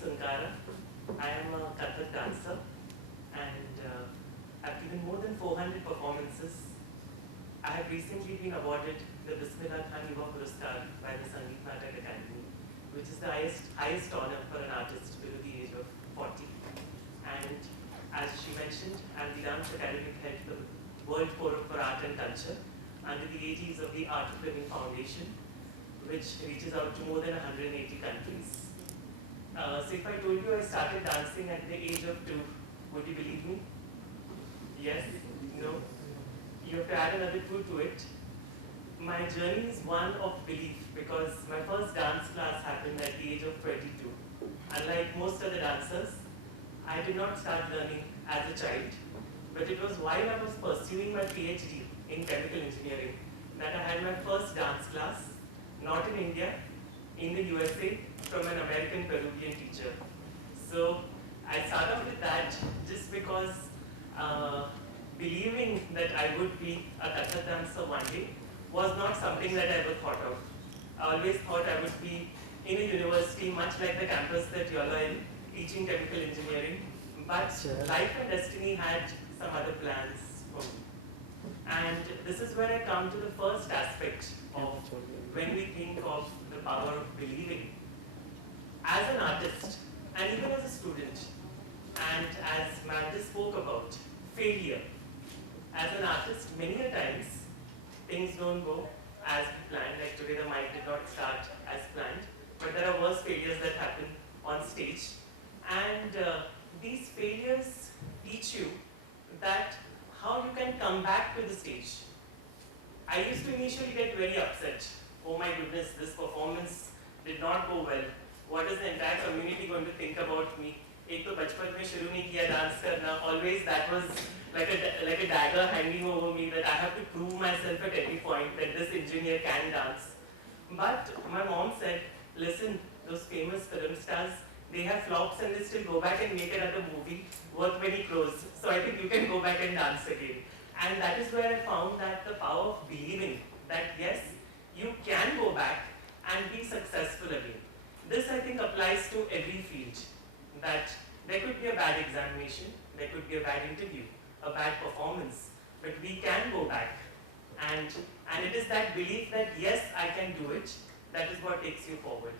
Sunkara. I am a Kathak dancer and I've given more than 400 performances. I have recently been awarded the Bismillah Yuva Puruskar by the Sangeet Natak Academy, which is the highest honor for an artist below the age of 40. And as she mentioned, I'm the Dance Academic Head for the World Forum for Art and Culture under the aegis of the Art of Living Foundation, which reaches out to more than 180 countries. So if I told you I started dancing at the age of 2, would you believe me? Yes? No? You have to add another 2 to it. My journey is one of belief because my first dance class happened at the age of 22. Unlike most other dancers, I did not start learning as a child, but it was while I was pursuing my PhD in chemical engineering that I had my first dance class, not in India, in the USA, from an American Peruvian teacher. So I started off with that just because believing that I would be a Kathak dancer one day was not something that I ever thought of. I always thought I would be in a university, much like the campus that you all are in, teaching chemical engineering. But life and destiny had some other plans for me. And this is where I come to the first aspect of when we think of the power of believing. As an artist, and even as a student, and as Matt spoke about, failure. As an artist, many a times, things don't go as planned. Like today, the mic did not start as planned, but there are worse failures that happen on stage. And these failures teach you that how you can come back to the stage. I used to initially get very upset. Oh my goodness, this performance did not go well. What is the entire community going to think about me? एक तो बचपन में शुरू नहीं किया dance करना. Always that was like a dagger hanging over me that I have to prove myself at every point that this engineer can dance. But my mom said, listen, those famous film stars, they have flops and they still go back and make another movie worth many crores. So I think you can go back and dance again. And that is where I found that the power of believing that yes, you can go back and be successful again. This I think applies to every field. That there could be a bad examination, there could be a bad interview, a bad performance, but we can go back. And it is that belief that yes, I can do it, that is what takes you forward.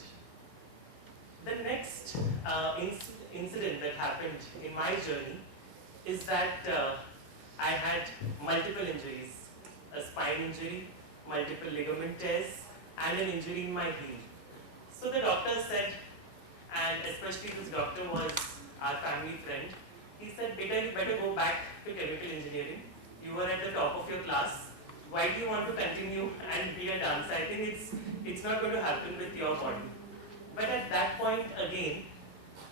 The next incident that happened in my journey is that I had multiple injuries, a spine injury, multiple ligament tears, and an injury in my heel. So the doctor said, and especially this doctor was our family friend, he said, beta, you better go back to chemical engineering. You were at the top of your class. Why do you want to continue and be a dancer? I think it's not going to happen with your body. But at that point, again,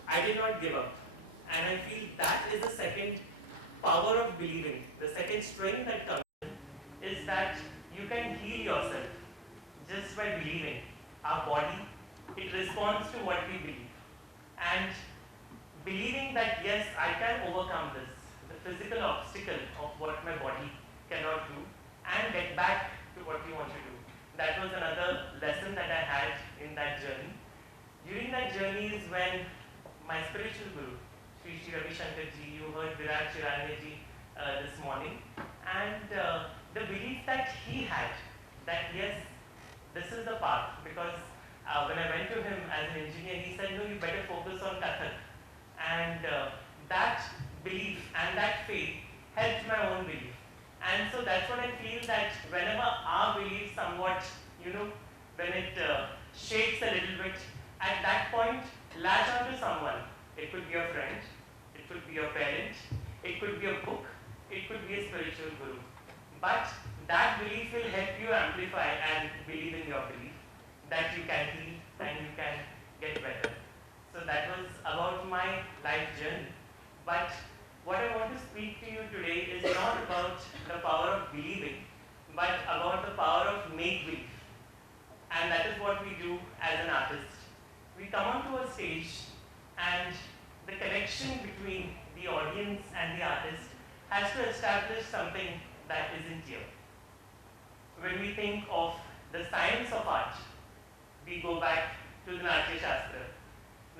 I did not give up. And I feel that is the second power of believing. The second strength that comes in is that you can heal yourself just by believing. Our body, it responds to what we believe. And believing that yes, I can overcome this, the physical obstacle of what my body cannot do, and get back to what we want to do. That was another lesson that I had in that journey. During that journey is when my spiritual guru, Sri Ravi Shankar ji, you heard Virat Chirane ji this morning, and the belief that he had that yes, this is the path, because when I went to him as an engineer, he said, no, you better focus on Kathak. And that belief and that faith helped my own belief. And so that's what I feel, that whenever our belief somewhat, when it shakes a little bit, at that point, latch onto someone. It could be a friend, it could be a parent, it could be a book, it could be a spiritual guru. But that belief will help you amplify and believe in your belief that you can heal and you can get better. So that was about my life journey. But what I want to speak to you today is not about the power of believing, but about the power of make-believe. And that is what we do as an artist. We come onto a stage and the connection between the audience and the artist has to establish something that isn't here. When we think of the science of art, we go back to the Natya Shastra.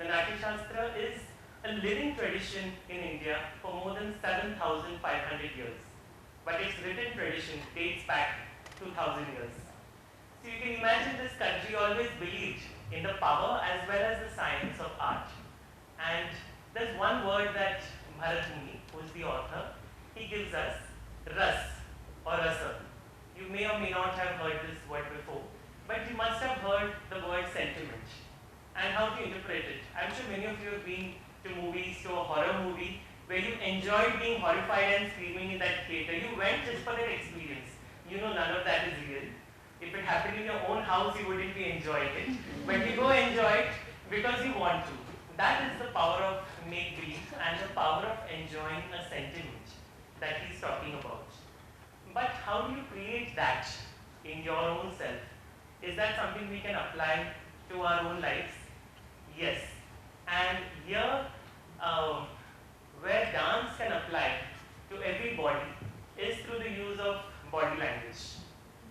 The Natya Shastra is a living tradition in India for more than 7,500 years. But its written tradition dates back 2,000 years. So you can imagine this country always believed in the power as well as the science of art. And there's one word that Bharat Muni, who is the author, he gives us, ras or rasa. You may or may not have heard this word before, but you must have heard the word sentiment and how to interpret it. I'm sure many of you have been to movies, to a horror movie, where you enjoyed being horrified and screaming in that theater. You went just for that experience. You know none of that is real. If it happened in your own house, you wouldn't be enjoying it. But you go enjoy it because you want to. That is the power of make-believe and the power of enjoying a sentiment that he's talking about. But how do you create that in your own self? Is that something we can apply to our own lives? Yes. And here, where dance can apply to every body is through the use of body language.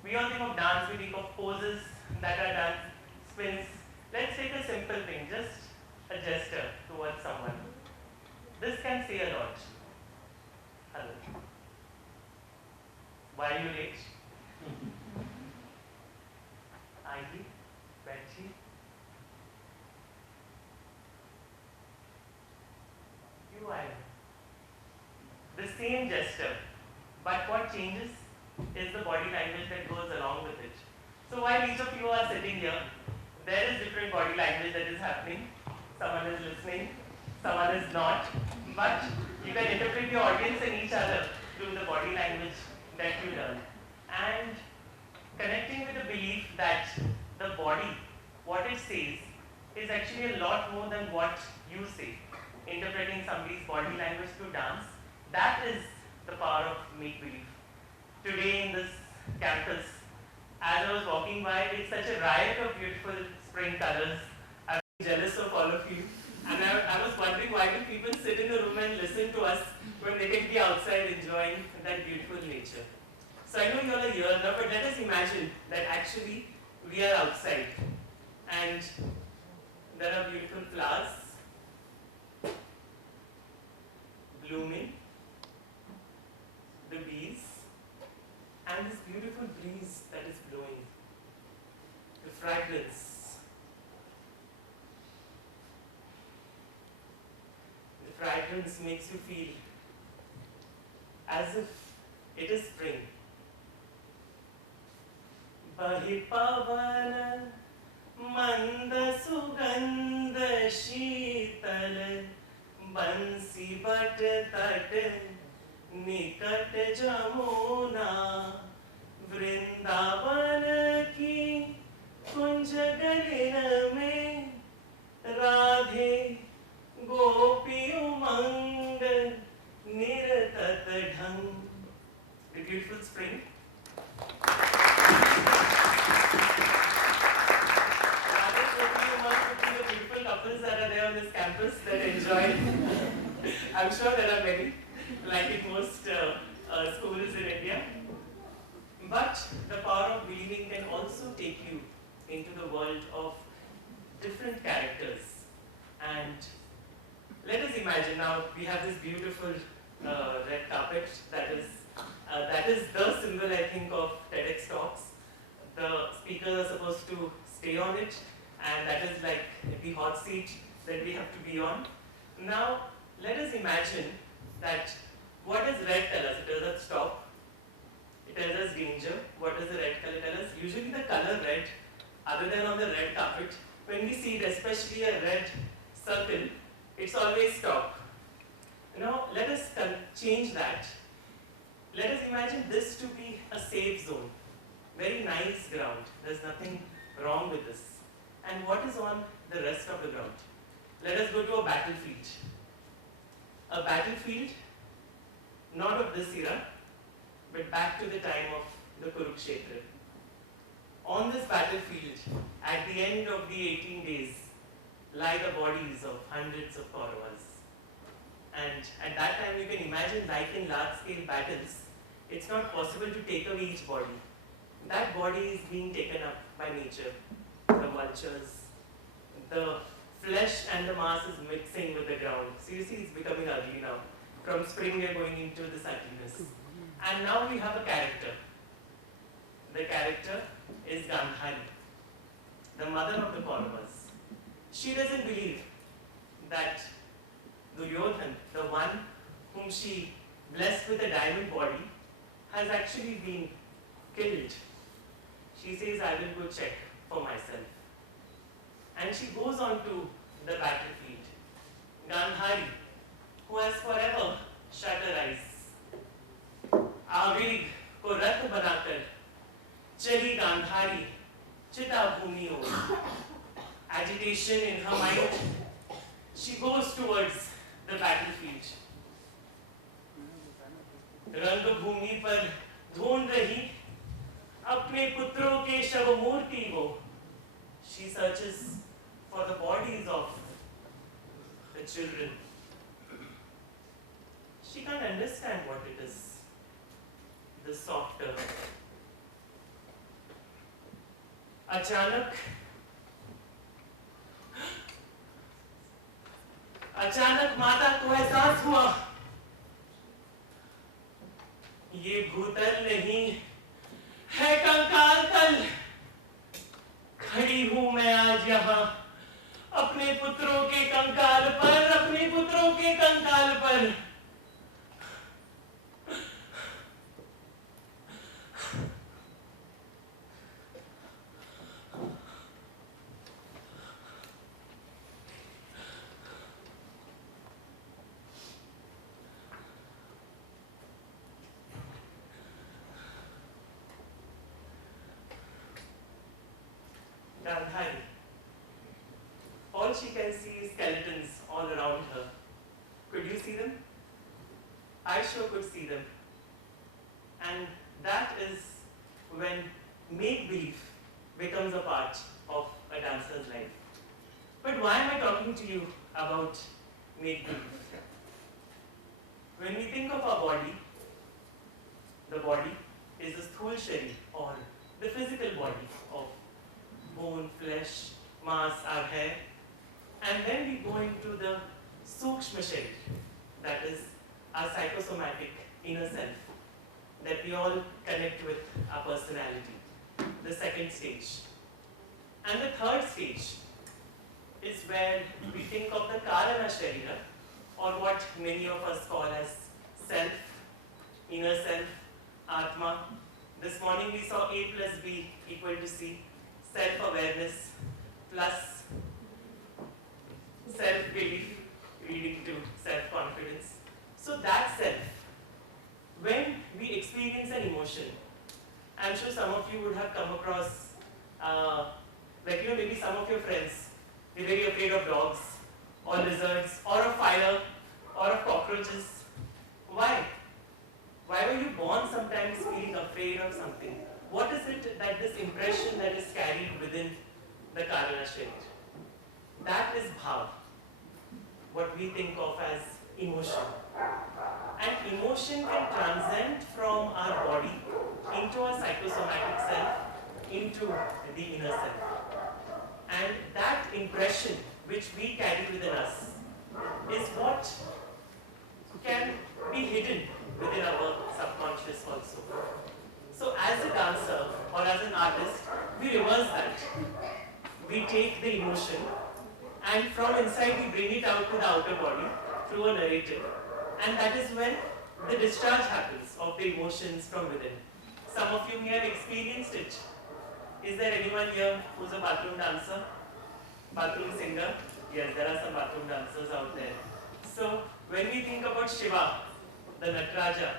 We all think of dance, we think of poses that are done, spins. Let's take a simple thing, just a gesture towards someone. This can say a lot. Hello. Why are you late? Aili, Betty. You are. The same gesture, but what changes is the body language that goes along with it. So while each of you are sitting here, there is different body language that is happening. Someone is listening, someone is not, but you can interpret your audience and each other through the body language that you learn. And connecting with the belief that the body, what it says, is actually a lot more than what you say. Interpreting somebody's body language through dance, that is the power of make-believe. Today in this campus, as I was walking by, it's such a riot of beautiful spring colors. I'm jealous of all of you. And I was wondering, why do people sit in the room and listen to us when they can be outside enjoying that beautiful nature? So I know you all are here now, but let us imagine that actually we are outside and there are beautiful flowers blooming, the bees, and this beautiful breeze that is blowing, the fragrance. The fragrance makes you feel as if it is spring. Bahi pavan manda sugandha sheetal bansi bat tat nikat jamuna vrindavan ki kunj galina mein radhe gopi umang nirtat dhang. The beautiful spring. Couples that are there on this campus that enjoy. I'm sure there are many, like in most schools in India. But the power of believing can also take you into the world of different characters. And let us imagine now we have this beautiful red carpet that is the symbol, I think, of TEDx talks. The speakers are supposed to stay on it, and that is like the hot seat that we have to be on. Now, let us imagine that what does red tell us? It tells us stop. It tells us danger. What does the red color tell us? Usually the color red, other than on the red carpet, when we see it, especially a red circle, it's always stop. Now, let us change that. Let us imagine this to be a safe zone. Very nice ground. There's nothing wrong with this. And what is on the rest of the ground? Let us go to a battlefield. A battlefield, not of this era, but back to the time of the Kurukshetra. On this battlefield, at the end of the 18 days, lie the bodies of hundreds of Kauravas. And at that time, you can imagine, like in large-scale battles, it's not possible to take away each body. That body is being taken up by nature. The vultures, the flesh and the mass is mixing with the ground. So you see it's becoming ugly now. From spring we are going into this ugliness. And now we have a character. The character is Gandhari, the mother of the Kauravas. She doesn't believe that Duryodhan, the one whom she blessed with a diamond body, has actually been killed. She says, I will go check for myself. And she goes on to the battlefield. Gandhari, who has forever shut her eyes. Avig ko rath banaकर चली गांधारी चिता भूमि ओर. Agitation in her mind, she goes towards the battlefield. रंगभूमि पर ढूंढ रही अपने पुत्रों के शव मूर्ति वो. She searches for the bodies of the children. She can't understand what it is. The softer. अचानक माता को एहसास हुआ, ये भूतल नहीं है कंकाल तल. खड़ी हूं मैं आज यहाँ अपने पुत्रों के कंकाल पर, अपने पुत्रों के कंकाल पर. Gandhari. All she can see is skeletons all around her. Could you see them? I sure could see them. And that is when make-believe becomes a part of a dancer's life. But why am I talking to you about make-believe? When we think of our body, the body is the sthul sharir, or the physical body of bone, flesh, mass, our hair. And then we go into the sukshma sharir, that is our psychosomatic inner self, that we all connect with our personality, the second stage. And the third stage is where we think of the karana sharira, or what many of us call as self, inner self, atma. This morning we saw A plus B equal to C, self-awareness plus self-belief leading to self-confidence. So that self, when we experience an emotion, I'm sure some of you would have come across, maybe some of your friends, they're very afraid of dogs, or lizards, or of fire, or of cockroaches. Why? Why were you born sometimes feeling afraid of something? What is it that this impression that is carried within the Karana Sharir? That is bhav, what we think of as emotion. And emotion can transcend from our body into a psychosomatic self, into the inner self. And that impression which we carry within us is what can be hidden within our subconscious also. So as a dancer or as an artist, we reverse that. We take the emotion and from inside we bring it out to the outer body through a narrative. And that is when the discharge happens of the emotions from within. Some of you may have experienced it. Is there anyone here who's a bathroom dancer? Bathroom singer? Yes, there are some bathroom dancers out there. So when we think about Shiva, the Nataraja,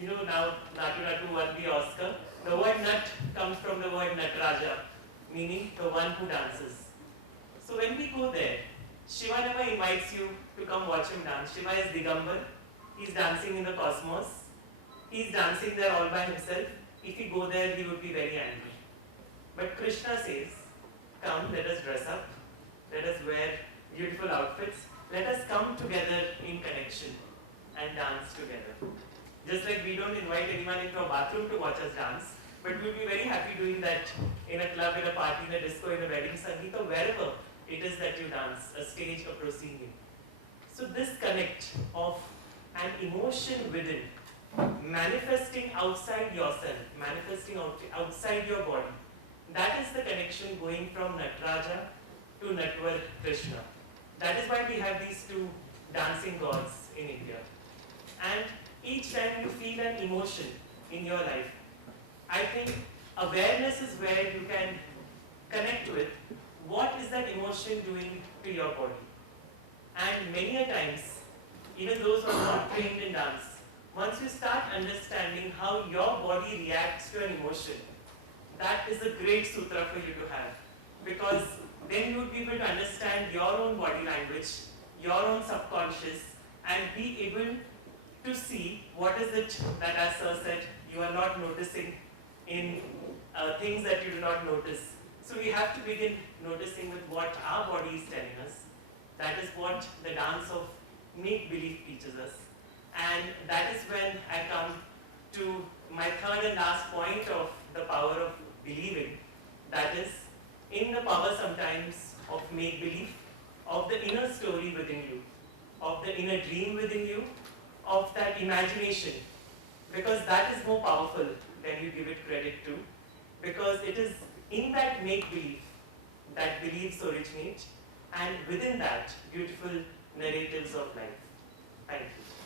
you know now Natu Natu won the Oscar. The word Nat comes from the word Nataraja, meaning the one who dances. So when we go there, Shiva never invites you to come watch him dance. Shiva is Digambar. He's dancing in the cosmos. He's dancing there all by himself. If you go there, he would be very angry. But Krishna says, come, let us dress up. Let us wear beautiful outfits. Let us come together in connection and dance together. Just like we don't invite anyone into a bathroom to watch us dance, but we'll be very happy doing that in a club, in a party, in a disco, in a wedding, sangeet, or wherever it is that you dance, a stage, a proscenium. So this connect of an emotion within, manifesting outside yourself, manifesting outside your body, that is the connection going from Nataraja to Natwar Krishna. That is why we have these two dancing gods in India. And each time you feel an emotion in your life, I think awareness is where you can connect with what is that emotion doing to your body. And many a times, even those who are not trained in dance, once you start understanding how your body reacts to an emotion, that is a great sutra for you to have. Because then you would be able to understand your own body language, your own subconscious, and be able to see what is it that, as Sir said, you are not noticing in things that you do not notice. So we have to begin noticing with what our body is telling us. That is what the dance of make-believe teaches us. And that is when I come to my third and last point of the power of believing. That is, in the power sometimes of make-believe, of the inner story within you, of the inner dream within you, of that imagination. Because that is more powerful than you give it credit to. Because it is in that make-believe that beliefs originate, and within that, beautiful narratives of life. Thank you.